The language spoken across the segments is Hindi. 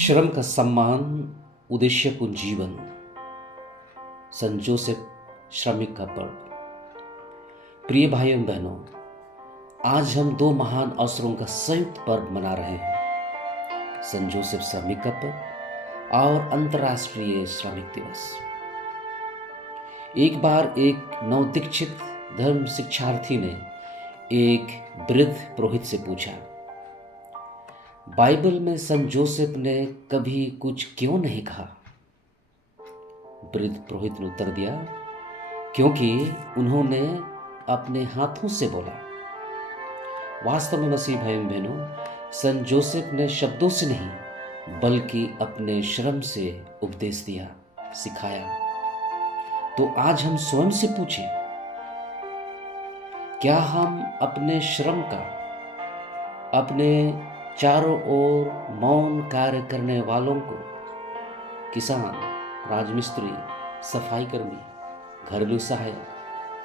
श्रम का सम्मान, उद्देश्यपूर्ण जीवन। संत जोसेफ श्रमिक का पर्व। प्रिय भाइयों बहनों, आज हम दो महान अवसरों का संयुक्त पर्व मना रहे हैं, संत जोसेफ श्रमिक का पर्व और अंतर्राष्ट्रीय श्रमिक दिवस। एक बार एक नवदीक्षित धर्म शिक्षार्थी ने एक वृद्ध पुरोहित से पूछा, बाइबल में संत जोसेफ ने कभी कुछ क्यों नहीं कहा? वृद्ध पुरोहित ने उत्तर दिया, क्योंकि उन्होंने अपने हाथों से बोला। वास्तव में मसीह भाइयों बहनों, संत जोसेफ ने शब्दों से नहीं बल्कि अपने श्रम से उपदेश दिया, सिखाया। तो आज हम स्वयं से पूछें, क्या हम अपने श्रम का, अपने चारों ओर मौन कार्य करने वालों को, किसान, राजमिस्त्री, सफाई कर्मी, घरेलू सहायक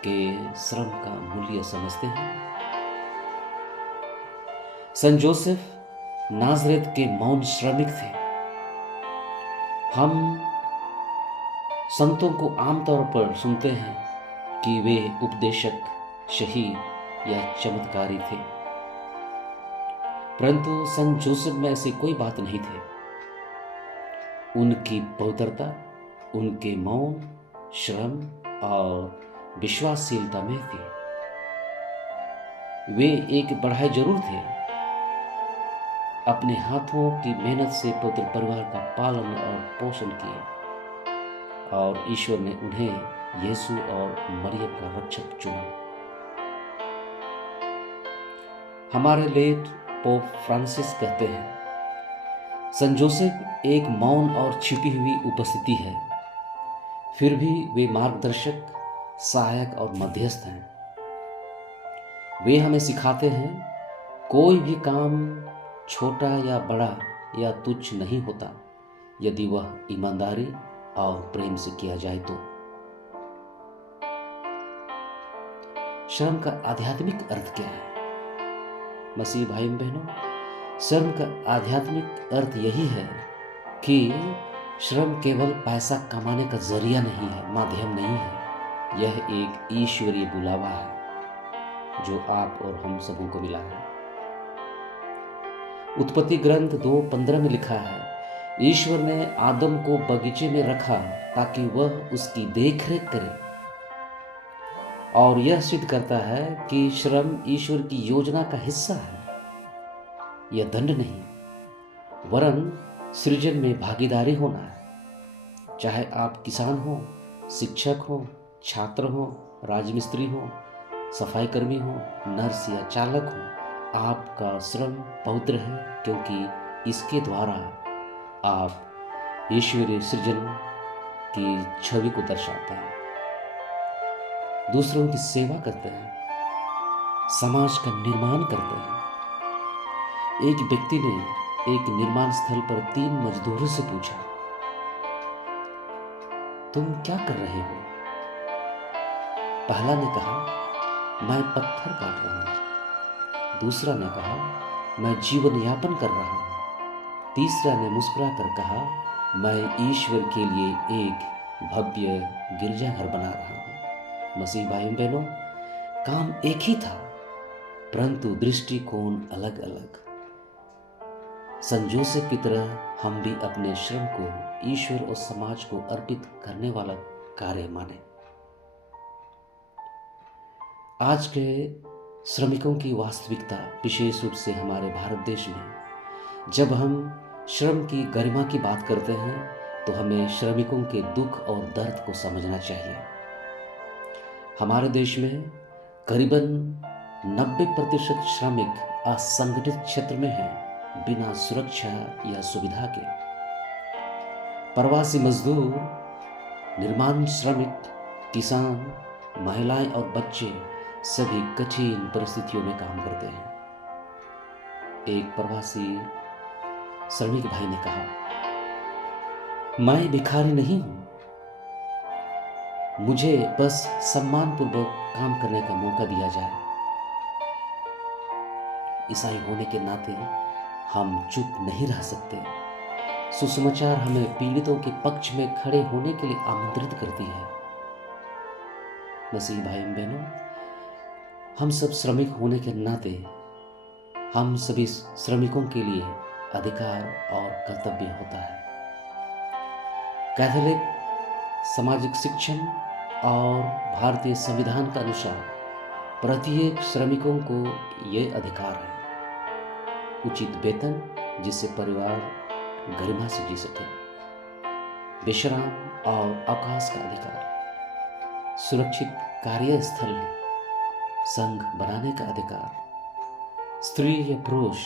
के श्रम का मूल्य समझते हैं? संत जोसेफ नाज़रेत के मौन श्रमिक थे। हम संतों को आमतौर पर सुनते हैं कि वे उपदेशक, शहीद या चमत्कारी थे, परंतु संत जोसेफ में ऐसी कोई बात नहीं थी। उनकी पवित्रता उनके मौन, श्रम और विश्वासशीलता में थी। वे एक बढ़ाए जरूर थे, अपने हाथों की मेहनत से पवित्र परिवार का पालन और पोषण किए और ईश्वर ने उन्हें यीशु और मरियम का रक्षक चुना। हमारे लेट पोप फ्रांसिस कहते हैं, संत जोसेफ एक मौन और छिपी हुई उपस्थिति है, फिर भी वे मार्गदर्शक, सहायक और मध्यस्थ हैं। वे हमें सिखाते हैं, कोई भी काम छोटा या बड़ा या तुच्छ नहीं होता यदि वह ईमानदारी और प्रेम से किया जाए तो। श्रम का आध्यात्मिक अर्थ क्या है? मसीह भाई बहनों, श्रम का आध्यात्मिक अर्थ यही है कि श्रम केवल पैसा कमाने का जरिया नहीं है, माध्यम नहीं है। यह एक ईश्वरीय बुलावा है जो आप और हम सबों को मिला है। उत्पत्ति ग्रंथ 2:15 में लिखा है, ईश्वर ने आदम को बगीचे में रखा ताकि वह उसकी देखरेख करे। और यह सिद्ध करता है कि श्रम ईश्वर की योजना का हिस्सा है। यह दंड नहीं, वरन सृजन में भागीदारी होना है। चाहे आप किसान हो, शिक्षक हो, छात्र हो, राजमिस्त्री हो, सफाई कर्मी हो, नर्स या चालक हो, आपका श्रम पवित्र है, क्योंकि इसके द्वारा आप ईश्वरीय सृजन की छवि को दर्शाते हैं, दूसरों की सेवा करते हैं, समाज का निर्माण करते हैं। एक व्यक्ति ने एक निर्माण स्थल पर 3 मजदूरों से पूछा, तुम क्या कर रहे हो? पहला ने कहा, मैं पत्थर काट रहा हूं। दूसरा ने कहा, मैं जीवन यापन कर रहा हूं। तीसरा ने मुस्कुराकर कहा, मैं ईश्वर के लिए एक भव्य गिरजाघर बना रहा हूं। मसीह भाइयों बहनों, काम एक ही था, परंतु दृष्टिकोण अलग अलग। संत जोसेफ की तरह हम भी अपने श्रम को ईश्वर और समाज को अर्पित करने वाला कार्य माने। आज के श्रमिकों की वास्तविकता, विशेष रूप से हमारे भारत देश में, जब हम श्रम की गरिमा की बात करते हैं तो हमें श्रमिकों के दुख और दर्द को समझना चाहिए। हमारे देश में करीबन 90% श्रमिक असंगठित क्षेत्र में हैं, बिना सुरक्षा या सुविधा के। प्रवासी मजदूर, निर्माण श्रमिक, किसान, महिलाएं और बच्चे सभी कठिन परिस्थितियों में काम करते हैं। एक प्रवासी श्रमिक भाई ने कहा, मैं भिखारी नहीं हूं, मुझे बस सम्मानपूर्वक काम करने का मौका दिया जाए। ईसाई होने के नाते हम चुप नहीं रह सकते। सुसमाचार हमें पीड़ितों के पक्ष में खड़े होने के लिए आमंत्रित करती है। मसीह भाई बहनों, हम सब श्रमिक होने के नाते हम सभी श्रमिकों के लिए अधिकार और कर्तव्य होता है। कैथोलिक सामाजिक शिक्षण और भारतीय संविधान के अनुसार प्रत्येक श्रमिकों को ये अधिकार है। उचित वेतन जिससे परिवार गरिमा से जी सके, विश्राम और अवकाश का अधिकार, सुरक्षित कार्यस्थल संघ बनाने का अधिकार, स्त्री या पुरुष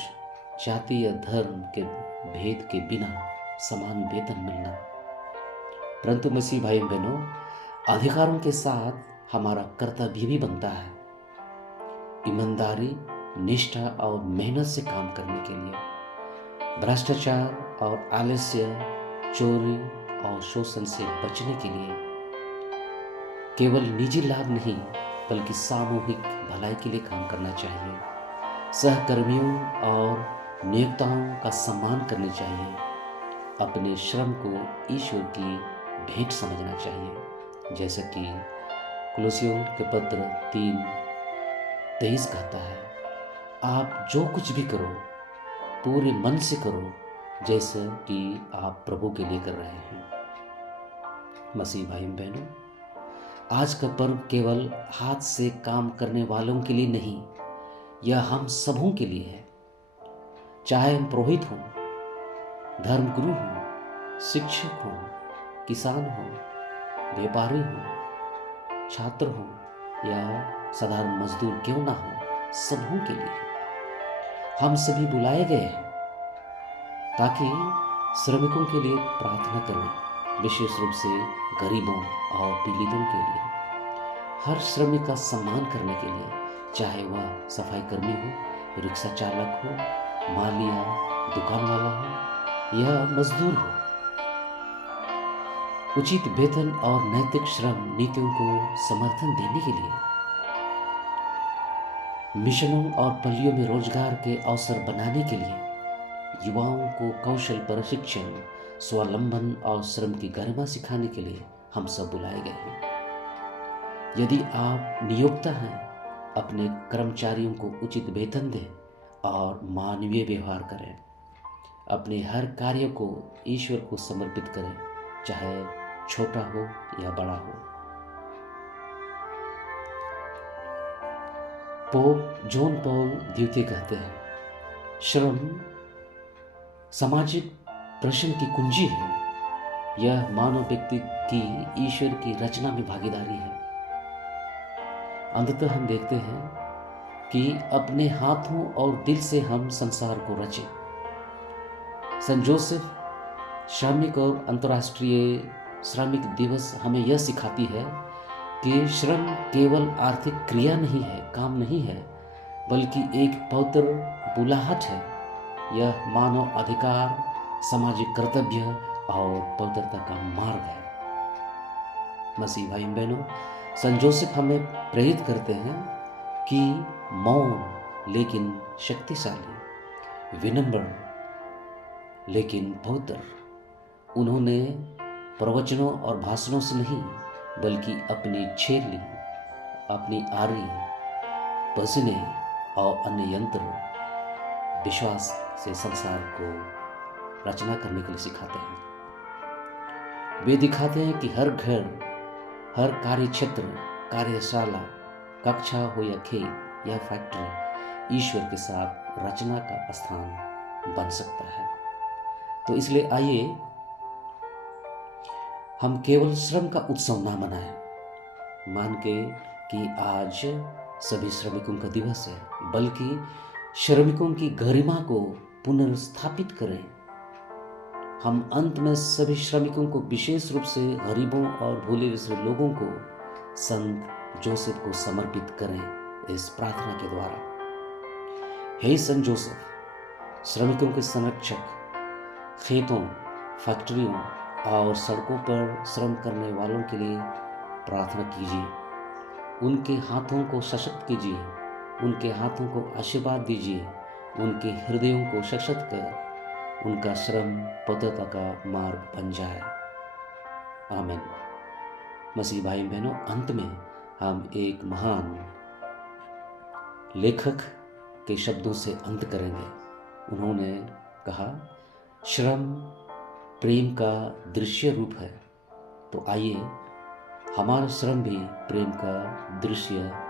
जाति या धर्म के भेद के बिना समान वेतन मिलना। परंतु मसीह भाई बहनों, अधिकारों के साथ हमारा कर्तव्य भी बनता है। ईमानदारी, निष्ठा और मेहनत से काम करने के लिए, भ्रष्टाचार और आलस्य, चोरी और शोषण से बचने के लिए, केवल निजी लाभ नहीं बल्कि सामूहिक भलाई के लिए काम करना चाहिए। सहकर्मियों और नियोक्ताओं का सम्मान करना चाहिए। अपने श्रम को ईश्वर की भेंट समझना चाहिए, जैसा कि कुलुस्सियों के पत्र 3:23 कहता है, आप जो कुछ भी करो पूरे मन से करो, जैसे कि आप प्रभु के लिए कर रहे हैं। मसीह भाई बहनों, आज का पर्व केवल हाथ से काम करने वालों के लिए नहीं, यह हम सबों के लिए है। चाहे हम पुरोहित हों, धर्मगुरु हों, शिक्षक हों, किसान हों, व्यापारी हों, छात्र हों या साधारण मजदूर क्यों ना हो, सबों के लिए हम सभी बुलाए गए हैं ताकि श्रमिकों के लिए प्रार्थना करें, विशेष रूप से गरीबों और पीड़ितों के लिए। हर श्रमिक का सम्मान करने के लिए, चाहे वह सफाई कर्मी हो, रिक्शा चालक हो, माली या दुकान वाला हो या मजदूर हो। उचित वेतन और नैतिक श्रम नीतियों को समर्थन देने के लिए, मिशनों और पल्लियों में रोजगार के अवसर बनाने के लिए, युवाओं को कौशल प्रशिक्षण, स्वावलंबन और श्रम की गरिमा सिखाने के लिए हम सब बुलाए गए हैं। यदि आप नियोक्ता हैं, अपने कर्मचारियों को उचित वेतन दें और मानवीय व्यवहार करें। अपने हर कार्य को ईश्वर को समर्पित करें, चाहे छोटा हो या बड़ा हो। पोप जॉन पॉल द्वितीय कहते हैं, श्रम सामाजिक प्रश्न की कुंजी है। यह मानव व्यक्ति की ईश्वर की रचना में भागीदारी है। अंततः हम देखते हैं कि अपने हाथों और दिल से हम संसार को रचे। संत जोसेफ श्रमिक और अंतर्राष्ट्रीय श्रमिक दिवस हमें यह सिखाती है कि श्रम केवल आर्थिक क्रिया नहीं है, काम नहीं है, बल्कि एक पवित्र बुलाहट है। यह मानव अधिकार, सामाजिक कर्तव्य और पवित्रता का मार्ग है। मसीह भाई बहनों, संत जोसेफ हमें प्रेरित करते हैं कि मौन लेकिन शक्तिशाली, विनम्र लेकिन पवित्र। उन्होंने प्रवचनों और भाषणों से नहीं बल्कि अपनी छेली, अपनी आरी, पसीने और अन्य यंत्र विश्वास से संसार को रचना करने के लिए सिखाते हैं। वे दिखाते हैं कि हर घर, हर कार्य क्षेत्र, कार्यशाला, कक्षा हो या खेत या फैक्ट्री ईश्वर के साथ रचना का स्थान बन सकता है। तो इसलिए आइए हम केवल श्रम का उत्सव ना मनाएं, मान के कि आज सभी श्रमिकों का दिवस है, बल्कि श्रमिकों की गरिमा को पुनर्स्थापित करें। हम अंत में सभी श्रमिकों को, विशेष रूप से गरीबों और भूले बिसरे लोगों को संत जोसेफ को समर्पित करें इस प्रार्थना के द्वारा। हे संत जोसेफ, श्रमिकों के संरक्षक, खेतों, फैक्ट्रियों और सड़कों पर श्रम करने वालों के लिए प्रार्थना कीजिए। उनके हाथों को सशक्त कीजिए, उनके हाथों को आशीर्वाद दीजिए, उनके हृदयों को सशक्त कर उनका श्रम पवित्रता का मार्ग बन जाए। आमीन। मसीह भाई बहनों, अंत में हम एक महान लेखक के शब्दों से अंत करेंगे। उन्होंने कहा, श्रम प्रेम का दृश्य रूप है। तो आइए हमारा श्रम भी प्रेम का दृश्य